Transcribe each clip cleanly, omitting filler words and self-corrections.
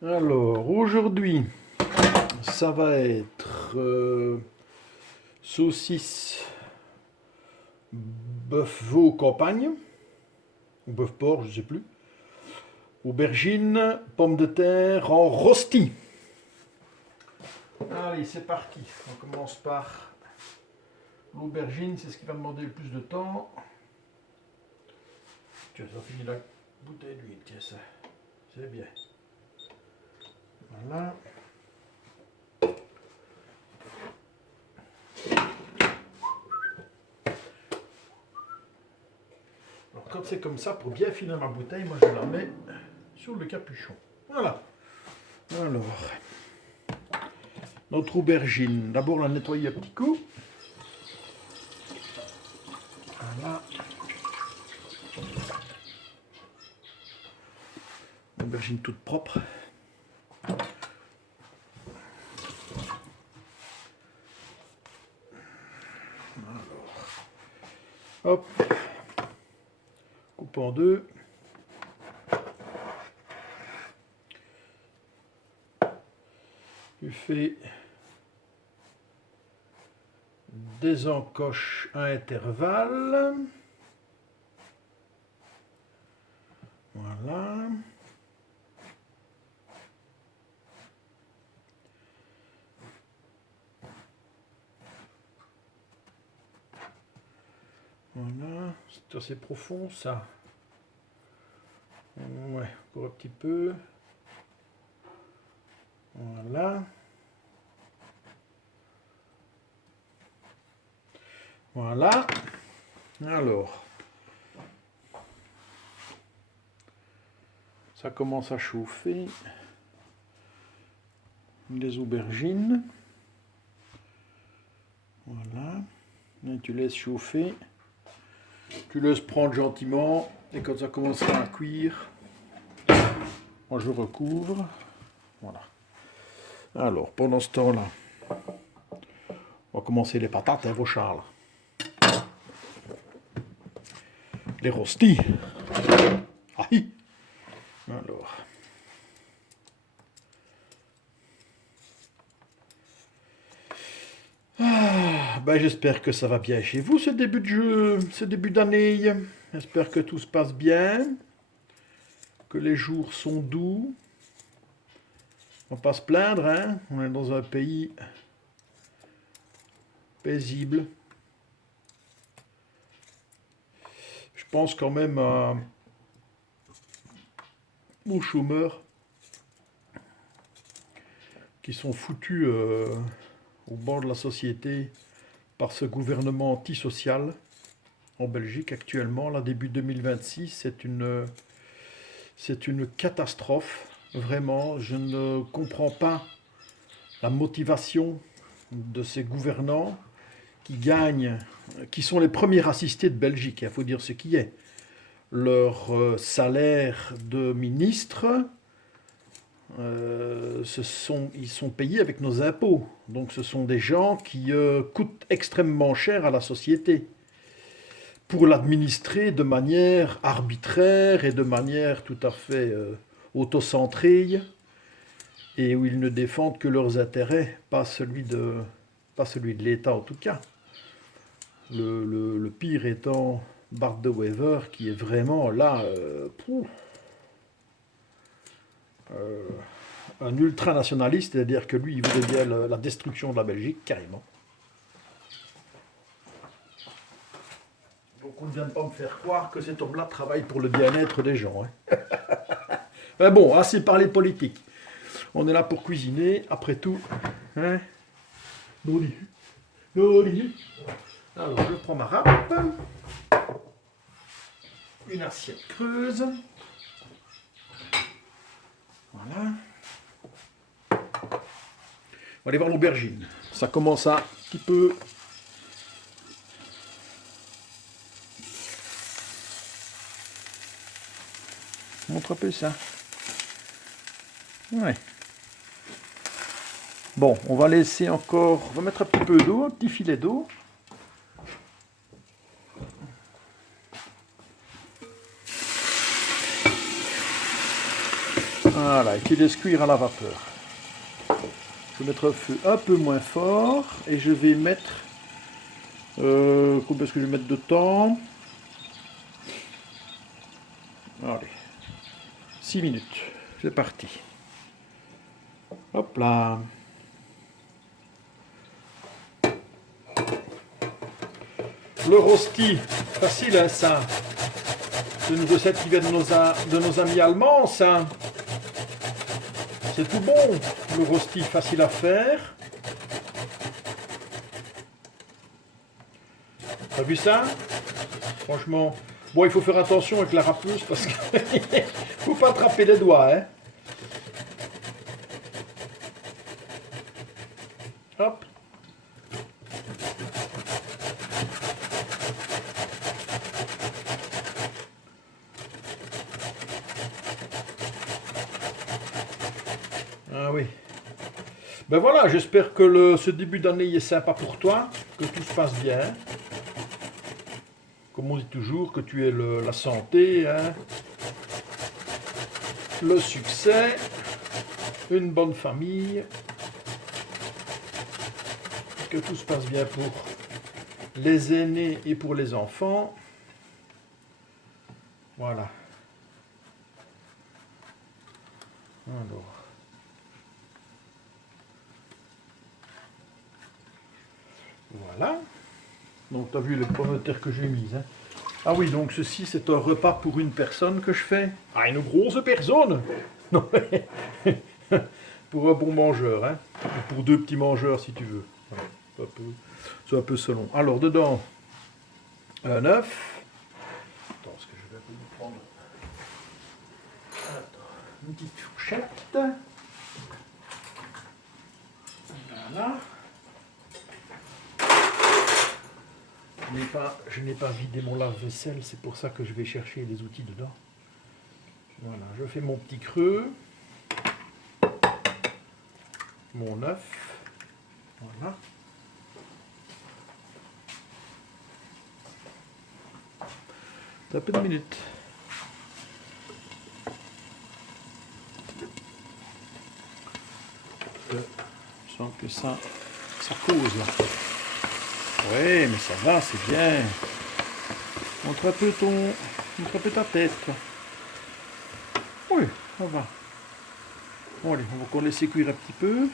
Alors, aujourd'hui, ça va être saucisse bœuf veau campagne, ou bœuf porc, je ne sais plus, aubergines, pommes de terre en rosti. Allez, c'est parti. On commence par l'aubergine, c'est ce qui va demander le plus de temps. Tiens, ça finit la bouteille d'huile, tiens ça, c'est bien. Voilà. Alors quand c'est comme ça, pour bien finir ma bouteille, moi je la mets sur le capuchon. Voilà. Alors, notre aubergine, d'abord la nettoyer un petit coup. Voilà. Aubergine toute propre. Hop, coupe en deux. Tu fais des encoches à intervalles. Voilà. Voilà, c'est assez profond ça. Ouais, encore un petit peu. Voilà. Voilà. Alors, ça commence à chauffer. Les aubergines. Voilà. Et tu laisses chauffer. Tu laisses prendre gentiment. Et quand ça commencera à cuire, moi je recouvre. Voilà. Alors, pendant ce temps-là, on va commencer les patates, hein, vos Charles. Les rostis. Aïe. Alors. Ben, j'espère que ça va bien chez vous ce début de jeu, ce début d'année. J'espère que tout se passe bien, que les jours sont doux. On va pas se plaindre, hein. On est dans un pays paisible. Je pense quand même aux chômeurs qui sont foutus au bord de la société par ce gouvernement antisocial en Belgique actuellement. Là, début 2026, c'est une catastrophe. Vraiment, je ne comprends pas la motivation de ces gouvernants qui gagnent, qui sont les premiers assistés de Belgique, il faut dire ce qui est. Leur salaire de ministre, ils sont payés avec nos impôts. Donc ce sont des gens qui coûtent extrêmement cher à la société pour l'administrer de manière arbitraire et de manière tout à fait autocentrée, et où ils ne défendent que leurs intérêts, pas celui de l'État en tout cas. Le pire étant Bart de Wever, qui est vraiment là un ultranationaliste, c'est-à-dire que lui, il voudrait bien la destruction de la Belgique, carrément. Donc on ne vient pas me faire croire que cet homme-là travaille pour le bien-être des gens. Hein. Mais bon, assez parlé politique. On est là pour cuisiner, après tout. Hein. Noli. Noli. Alors, je prends ma râpe. Une assiette creuse. Voilà. On va aller voir l'aubergine. Ça commence à un petit peu. Montre un peu ça. Ouais. Bon, on va laisser encore. On va mettre un petit peu d'eau, un petit filet d'eau. Voilà, et tu laisses cuire à la vapeur. Je vais mettre un feu un peu moins fort et je vais mettre... combien est-ce que je vais mettre de temps? Allez, 6 minutes. C'est parti. Hop là. Le rosti, facile hein, ça. C'est une recette qui vient de nos amis allemands, ça. C'est tout bon. Le rosti, facile à faire. T'as vu ça? Franchement. Bon, il faut faire attention avec la râpeuse parce qu'il ne faut pas attraper les doigts. Hein. Hop. Ah oui. Ben voilà, j'espère que ce début d'année est sympa pour toi, que tout se passe bien. Comme on dit toujours, que tu aies la santé, hein, le succès, une bonne famille, que tout se passe bien pour les aînés et pour les enfants. Voilà. Alors. Voilà. Donc, tu as vu les pommes de terre que j'ai mises. Hein. Ah oui, donc ceci, c'est un repas pour une personne que je fais. Ah, une grosse personne. Non, pour un bon mangeur. Hein. Ou pour deux petits mangeurs, si tu veux. Voilà. C'est un peu selon. Alors, dedans, un œuf. Attends, est-ce que je vais vous prendre une petite fourchette. Voilà. Je n'ai pas vidé mon lave-vaisselle, c'est pour ça que je vais chercher les outils dedans. Voilà, je fais mon petit creux. Mon œuf. Voilà. Un peu de minutes. Je sens que ça cause là. Oui, mais ça va, c'est bien. Montre un peu ta tête. Oui, ça va. Bon, allez, on va encore laisser cuire un petit peu.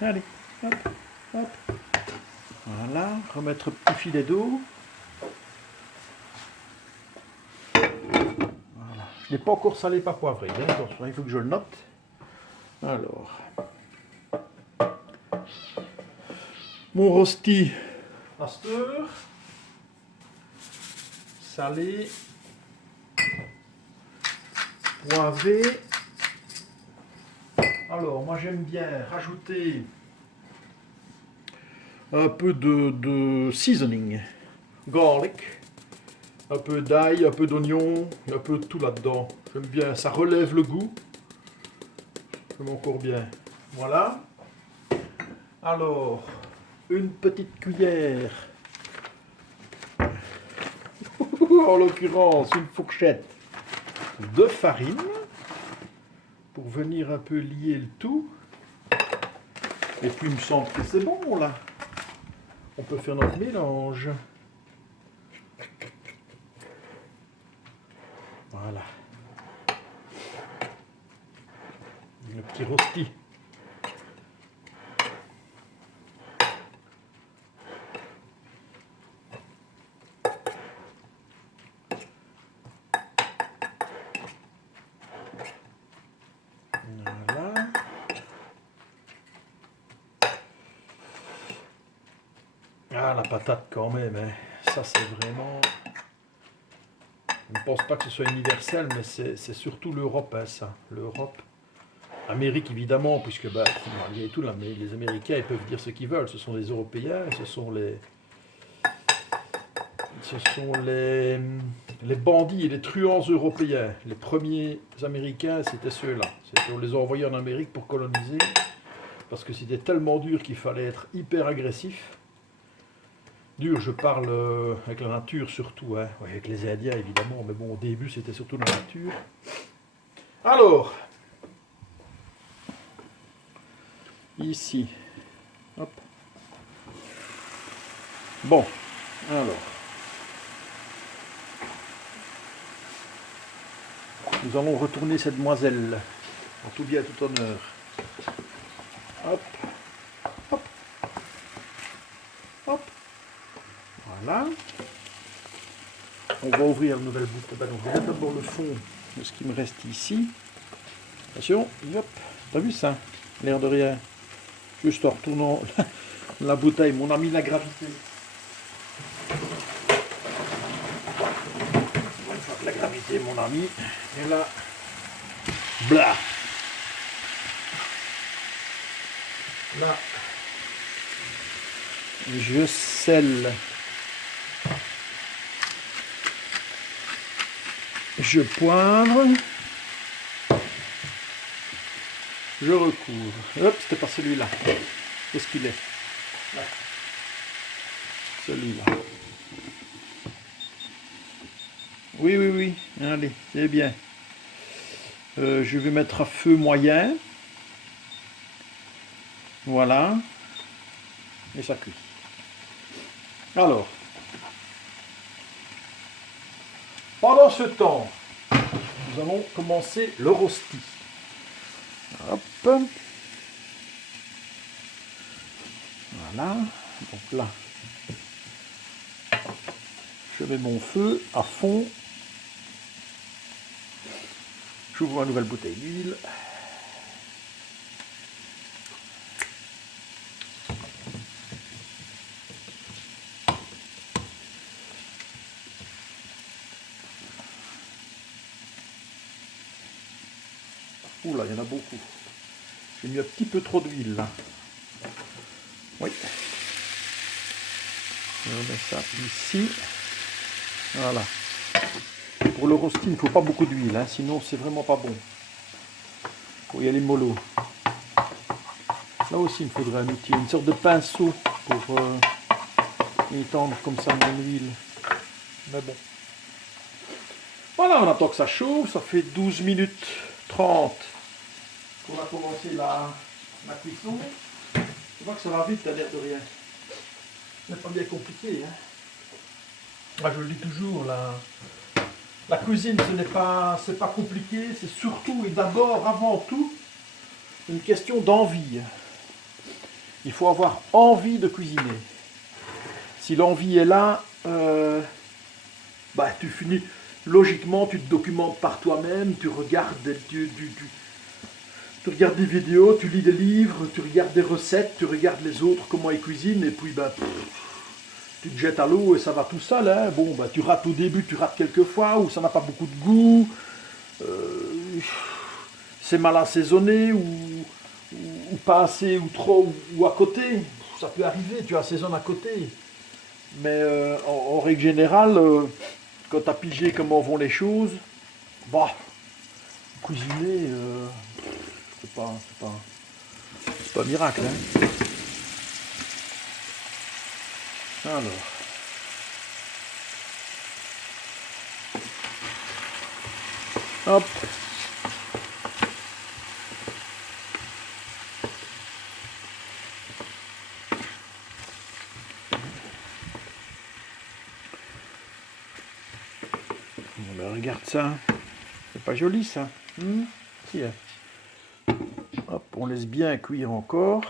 Allez, hop, hop. Voilà, remettre un petit filet d'eau. Voilà. Je n'ai pas encore salé, pas poivré. Hein. Attention, il faut que je le note. Alors, mon rosti pasteur, salé, poivré. Alors, moi j'aime bien rajouter un peu de seasoning, garlic, un peu d'ail, un peu d'oignon, un peu de tout là-dedans. J'aime bien, ça relève le goût. J'aime encore bien. Voilà. Alors, une petite cuillère, en l'occurrence une fourchette de farine, pour venir un peu lier le tout. Et puis il me semble que c'est bon là. On peut faire notre mélange. Voilà. Le petit rosti. Voilà. Ah, la patate quand même, hein. Ça c'est vraiment... Je ne pense pas que ce soit universel, mais c'est surtout l'Europe, hein, ça. L'Europe. Amérique évidemment, puisque bah, malgré tout, là, mais les Américains ils peuvent dire ce qu'ils veulent. Ce sont les Européens, ce sont les bandits et les truands européens. Les premiers Américains, c'était ceux-là. On les a envoyés en Amérique pour coloniser, parce que c'était tellement dur qu'il fallait être hyper agressif. Dur, je parle avec la nature surtout, hein. Avec les Indiens évidemment, mais bon, au début c'était surtout la nature. Alors, ici. Hop. Bon, alors. Nous allons retourner cette demoiselle, en tout bien, tout honneur. Hop, hop, hop. Voilà. On va ouvrir une nouvelle bouteille. Ben, on regarde d'abord le fond de ce qui me reste ici. Attention, hop. T'as vu ça? L'air de rien. Juste en retournant la bouteille, mon ami la gravité. La gravité, mon ami. Et là, blah. Là, je scelle. Je poivre. Je recouvre. Hop, c'était pas celui-là. Qu'est-ce qu'il est? Là. Celui-là. Oui, oui, oui. Allez, c'est bien. Je vais mettre à feu moyen. Voilà. Et ça cuit. Alors. Pendant ce temps, nous allons commencer le rosti. Hop. Voilà. Donc là, je mets mon feu à fond. J'ouvre une nouvelle bouteille d'huile. Oula, il y en a beaucoup. J'ai mis un petit peu trop d'huile là. Oui. Je mets ça ici. Voilà. Pour le rosti, il ne faut pas beaucoup d'huile, hein, sinon c'est vraiment pas bon. Il faut y aller mollo. Là aussi, il me faudrait un outil, une sorte de pinceau pour étendre comme ça mon huile. Mais bon. Voilà, on attend que ça chauffe. Ça fait 12 minutes 30 qu'on va commencer la cuisson. Je vois que ça va vite, à l'air de rien. C'est pas bien compliqué. Hein. Moi, je le dis toujours, la cuisine, c'est pas compliqué. C'est surtout et d'abord, avant tout, une question d'envie. Il faut avoir envie de cuisiner. Si l'envie est là, bah, tu finis. Logiquement, tu te documentes par toi-même, tu regardes des vidéos, tu lis des livres, tu regardes des recettes, tu regardes les autres, comment ils cuisinent, et puis bah, tu te jettes à l'eau et ça va tout seul. Hein. Bon, bah, tu rates au début, tu rates quelques fois, ou ça n'a pas beaucoup de goût, c'est mal assaisonné, ou pas assez, ou trop, ou à côté. Ça peut arriver, tu assaisonnes à côté. Mais en règle générale, quand tu as pigé comment vont les choses, bah, cuisiner, c'est pas un miracle. Hein. Alors. Hop. Bon, ben, regarde ça. C'est pas joli ça. Si, hein. Hop, on laisse bien cuire encore.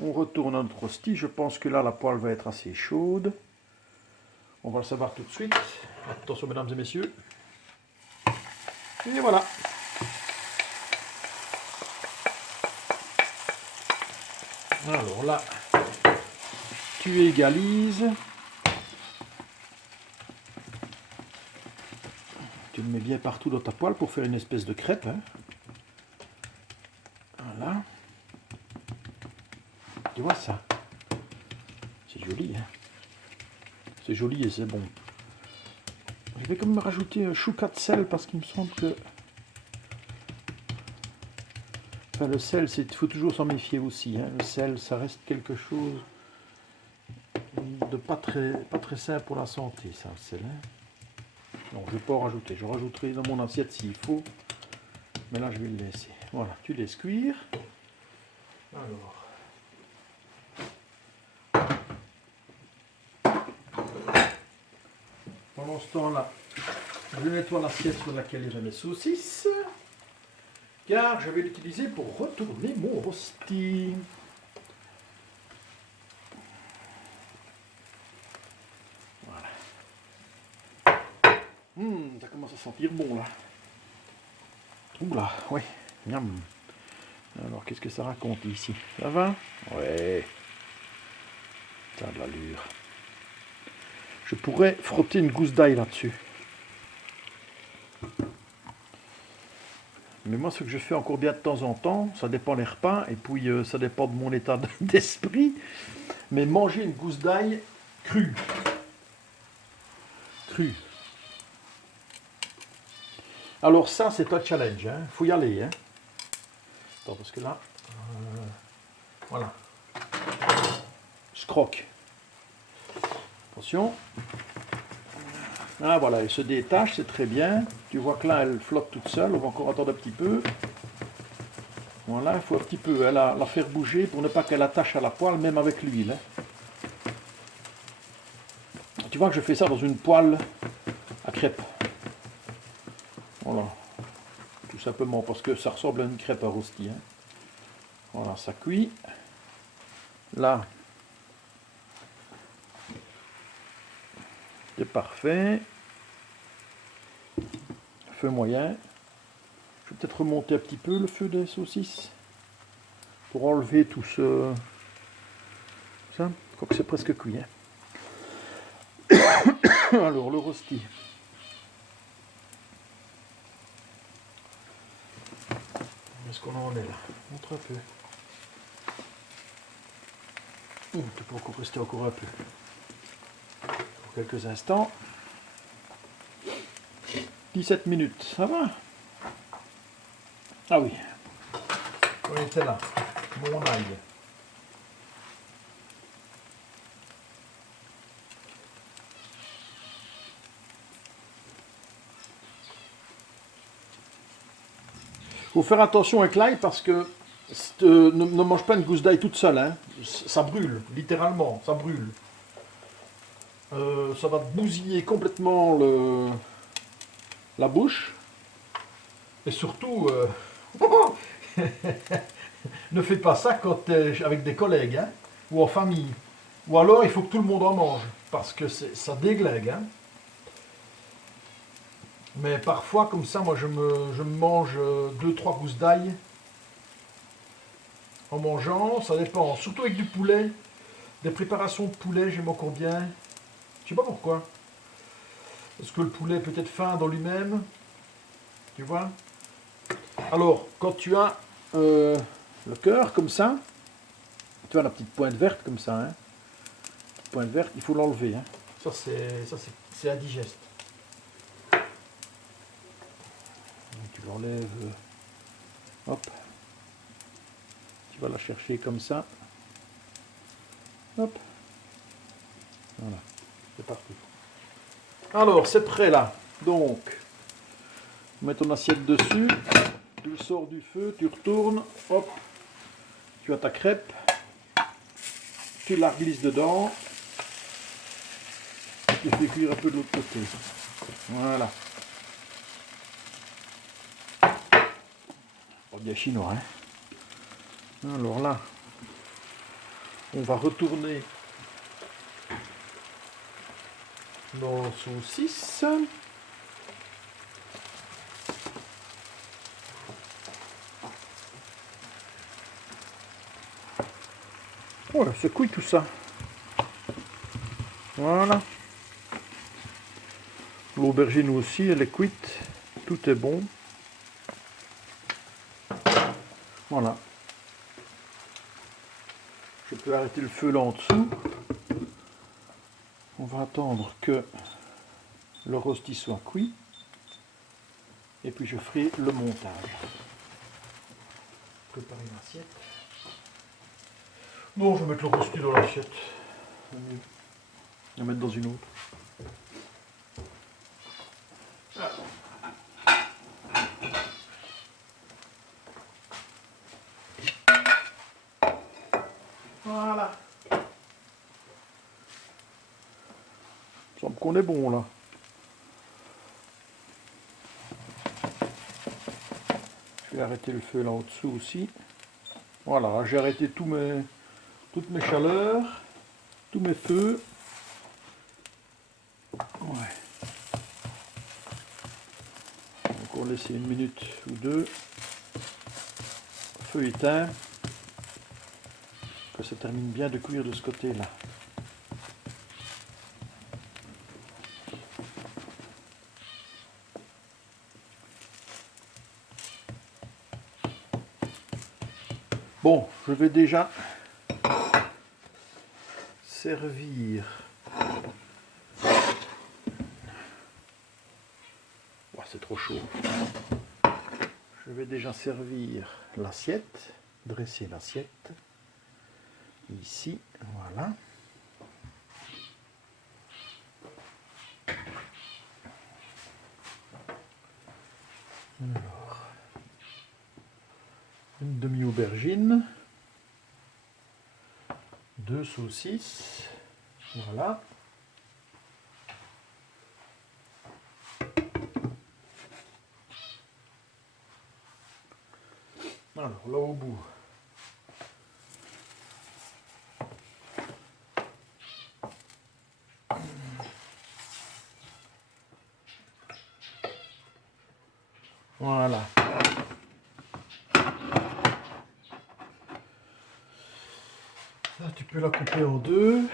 On retourne notre rosti. Je pense que là, la poêle va être assez chaude. On va le savoir tout de suite. Attention, mesdames et messieurs. Et voilà. Alors là, tu égalises. Tu le mets bien partout dans ta poêle pour faire une espèce de crêpe. Hein. Voilà. Tu vois ça? C'est joli. Hein. C'est joli et c'est bon. Je vais quand même rajouter un chouka de sel parce qu'il me semble que... Enfin, le sel, il faut toujours s'en méfier aussi. Hein. Le sel, ça reste quelque chose de pas très sain pour la santé, ça, le sel. Hein. Non, je ne vais pas en rajouter. Je rajouterai dans mon assiette s'il faut. Mais là, je vais le laisser. Voilà, tu laisses cuire. Alors. Pendant ce temps-là, je nettoie l'assiette sur laquelle il y a mes saucisses, car je vais l'utiliser pour retourner mon rosti. Voilà. Ça commence à sentir bon là. Oula, oui, miam. Alors, qu'est-ce que ça raconte ici? Ça va? Ouais. Ça a de l'allure. Je pourrais frotter une gousse d'ail là-dessus. Mais moi, ce que je fais encore bien de temps en temps, ça dépend les repas, et puis ça dépend de mon état d'esprit, mais manger une gousse d'ail crue. Crue. Alors ça, c'est un challenge, hein. Faut y aller, hein. Attends, parce que là, voilà. Je croque. Attention. Ah voilà, elle se détache, c'est très bien. Tu vois que là, elle flotte toute seule. On va encore attendre un petit peu. Voilà, il faut un petit peu la faire bouger pour ne pas qu'elle attache à la poêle, même avec l'huile. Hein. Tu vois que je fais ça dans une poêle à crêpes. Voilà. Tout simplement parce que ça ressemble à une crêpe à rosti. Hein. Voilà, ça cuit. Là, c'est parfait. Feu moyen. Je vais peut-être remonter un petit peu le feu des saucisses pour enlever tout ce... Ça, je crois que c'est presque cuit. Hein. Alors, le rosti. Est-ce qu'on en est là? Montre un peu. Tu peux encore rester encore un peu. Pour quelques instants. 17 minutes, ça va? Ah oui. On était là. Mon ail. Il faut faire attention avec l'ail parce que ne mange pas une gousse d'ail toute seule. Hein. Ça brûle, littéralement, ça brûle. Ça va te bousiller complètement la bouche. Et surtout, ne fais pas ça quand avec des collègues hein, ou en famille. Ou alors il faut que tout le monde en mange parce que ça déglingue. Hein. Mais parfois, comme ça, moi je me mange 2-3 gousses d'ail en mangeant. Ça dépend, surtout avec du poulet. Des préparations de poulet, j'aime encore bien. Je sais pas pourquoi. Est-ce que le poulet peut être fin dans lui-même? Tu vois? Alors, quand tu as le cœur comme ça, tu as la petite pointe verte comme ça, hein? Petite pointe verte, il faut l'enlever. Hein? Ça c'est indigeste. Tu l'enlèves. Hop. Tu vas la chercher comme ça. Hop. Voilà. C'est parti. Alors, c'est prêt là. Donc, mets ton assiette dessus. Tu le sors du feu, tu retournes. Hop. Tu as ta crêpe. Tu la glisses dedans. Tu fais cuire un peu de l'autre côté. Voilà. Pas bien chinois, hein. Alors là, on va retourner nos saucisses. Voilà, c'est cuit tout ça. Voilà. L'aubergine aussi, elle est cuite. Tout est bon. Voilà. Je peux arrêter le feu là en dessous. On va attendre que le rosti soit cuit. Et puis je ferai le montage. Préparer l'assiette. Bon, je vais mettre le rosti dans l'assiette. Je vais mettre dans une autre. semble qu'on est bon là. Je vais arrêter le feu là au-dessous aussi. Voilà, j'ai arrêté toutes mes chaleurs, tous mes feux. Ouais. Donc on laisse une minute ou deux. Feu éteint. Que ça termine bien de cuire de ce côté-là. Bon, je vais déjà servir. Oh, c'est trop chaud. Je vais déjà servir l'assiette, dresser l'assiette. Ici, voilà. Alors, une demi-aubergine, 2 saucisses, voilà. Alors là au bout, voilà. Ça, tu peux la couper en deux.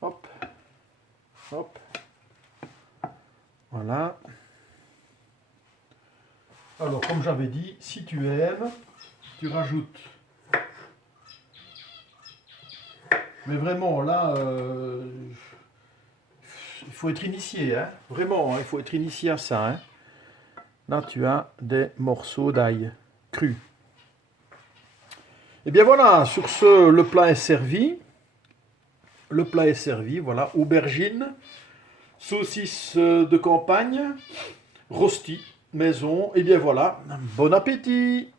Hop, hop. Voilà. Alors, comme j'avais dit, si tu aimes, tu rajoutes. Mais vraiment, là, il faut être initié, hein. Vraiment, hein, il faut être initié à ça, hein. Là, tu as des morceaux d'ail cru. Et bien voilà, sur ce, le plat est servi. Le plat est servi, voilà, aubergine, saucisse de campagne, rosti, maison, et bien voilà, bon appétit!